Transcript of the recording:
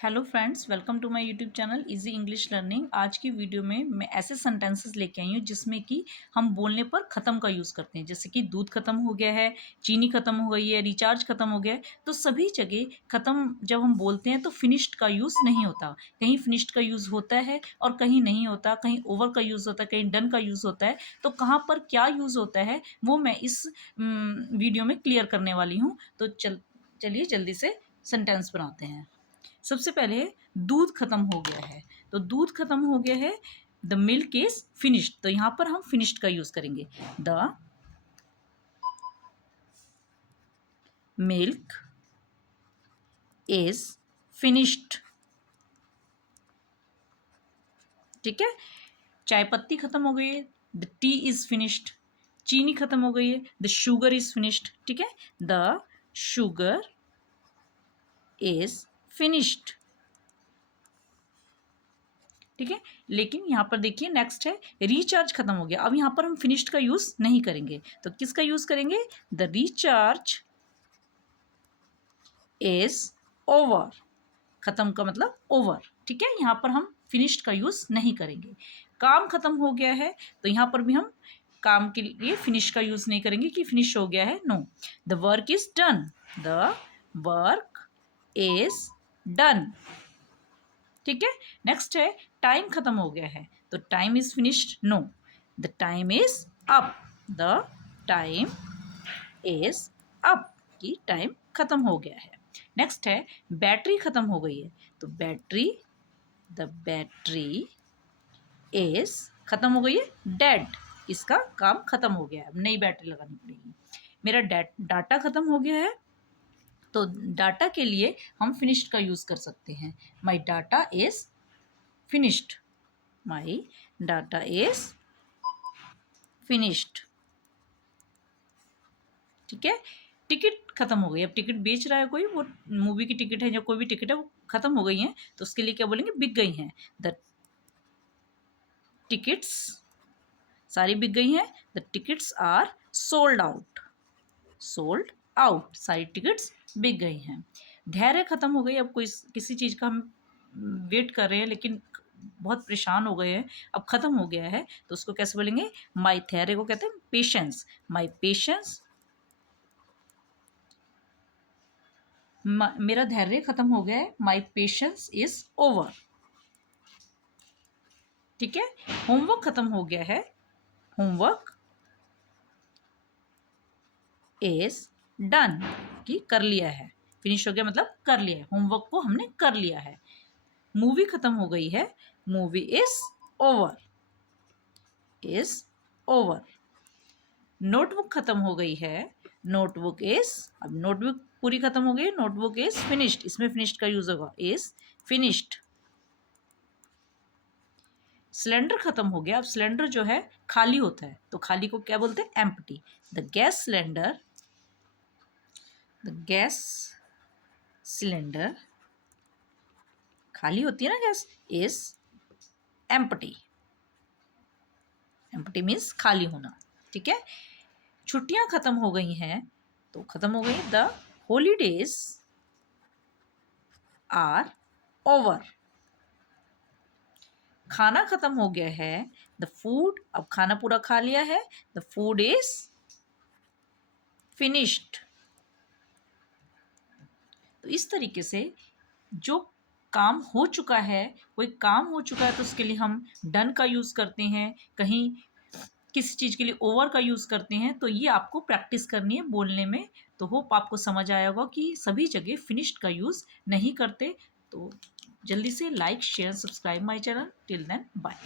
Hello friends, welcome to my YouTube channel easy English learning. आज की video में मैं ऐसे सेंटेंसेस लेके आई हूँ जिसमें कि हम बोलने पर ख़त्म का यूज़ करते हैं। जैसे कि दूध ख़त्म हो गया है, चीनी ख़त्म हो गई है, रिचार्ज ख़त्म हो गया है। तो सभी जगह ख़त्म जब हम बोलते हैं तो फिनिश्ड का यूज़ नहीं होता। कहीं फिनिश्ड का यूज़ होता है और कहीं नहीं होता, कहीं ओवर का यूज़ होता है, कहीं डन का यूज़ होता है। तो कहाँ पर क्या यूज़ होता है वो मैं इस वीडियो में क्लियर करने वाली हूँ। तो चलिए जल्दी से सेंटेंस बनाते हैं। सबसे पहले दूध खत्म हो गया है, तो दूध खत्म हो गया है, द मिल्क इज फिनिश्ड। तो यहां पर हम फिनिश्ड का यूज करेंगे। The milk is finished. ठीक है। चाय पत्ती खत्म हो गई है, द टी इज फिनिश्ड। चीनी खत्म हो गई है, द शुगर इज फिनिश्ड। ठीक है, द शुगर इज फिनिश्ड। ठीक है, लेकिन यहाँ पर देखिए नेक्स्ट है रिचार्ज खत्म हो गया। अब यहाँ पर हम फिनिश्ड का यूज नहीं करेंगे, तो किसका यूज करेंगे? The recharge is over. खत्म का मतलब ओवर। ठीक है, यहाँ पर हम फिनिश्ड का यूज नहीं करेंगे। काम खत्म हो गया है, तो यहाँ पर भी हम काम के लिए फिनिश का यूज नहीं करेंगे कि फिनिश हो गया है। No, the work is done. The work is done. ठीक है, नेक्स्ट है टाइम खत्म हो गया है, तो time is finished. No, the time is up. The time is up की टाइम खत्म हो गया है। नेक्स्ट है बैटरी खत्म हो गई है, तो बैटरी, द बैटरी इज खत्म हो गई है, डेड। इसका काम खत्म हो गया है, अब नई बैटरी लगानी पड़ेगी। मेरा डाटा खत्म हो गया है, तो डाटा के लिए हम फिनिश्ड का यूज कर सकते हैं। माई data is finished. My data is finished. ठीक है, टिकट खत्म हो गई। अब टिकट बेच रहा है कोई, वो मूवी की टिकट है या कोई भी टिकट है, वो खत्म हो गई है, तो उसके लिए क्या बोलेंगे? बिक गई हैं। द टिकट्स सारी बिक गई हैं। The tickets are sold out. Sold out, सारी टिकट्स बिक गई हैं। धैर्य खत्म हो गई। अब कोई किसी चीज़ का हम वेट कर रहे हैं लेकिन बहुत परेशान हो गए हैं, अब खत्म हो गया है, तो उसको कैसे बोलेंगे? माई धैर्य को कहते हैं पेशेंस। माई पेशेंस, मेरा धैर्य खत्म हो गया है। My patience is over. ठीक है, होमवर्क खत्म हो गया है। होमवर्क इज डन, कि कर लिया है। फिनिश हो गया मतलब कर लिया है, होमवर्क को हमने कर लिया है। मूवी खत्म हो गई है, movie is over. Is over. Notebook खत्म हो गई है, नोटबुक इज, अब नोटबुक पूरी खत्म हो गई, नोटबुक इज फिनिश्ड। इसमें फिनिश्ड का यूज होगा, इज फिनिश्ड। सिलेंडर खत्म हो गया। अब सिलेंडर जो है खाली होता है, तो खाली को क्या बोलते हैं? Empty. The gas cylinder, the gas cylinder खाली होती है ना gas, is empty. Empty means खाली होना। ठीक है, छुट्टियां खत्म हो गई हैं, तो खत्म हो गई। The holidays are over. खाना खत्म हो गया है, द फूड, अब खाना पूरा खा लिया है, द फूड इज फिनिश्ड। तो इस तरीके से जो काम हो चुका है, कोई काम हो चुका है, तो उसके लिए हम डन का यूज़ करते हैं, कहीं किसी चीज़ के लिए ओवर का यूज़ करते हैं। तो ये आपको प्रैक्टिस करनी है बोलने में। तो होप आपको समझ आया होगा कि सभी जगह फिनिश्ड का यूज़ नहीं करते। तो जल्दी से like share subscribe my channel. Till then bye.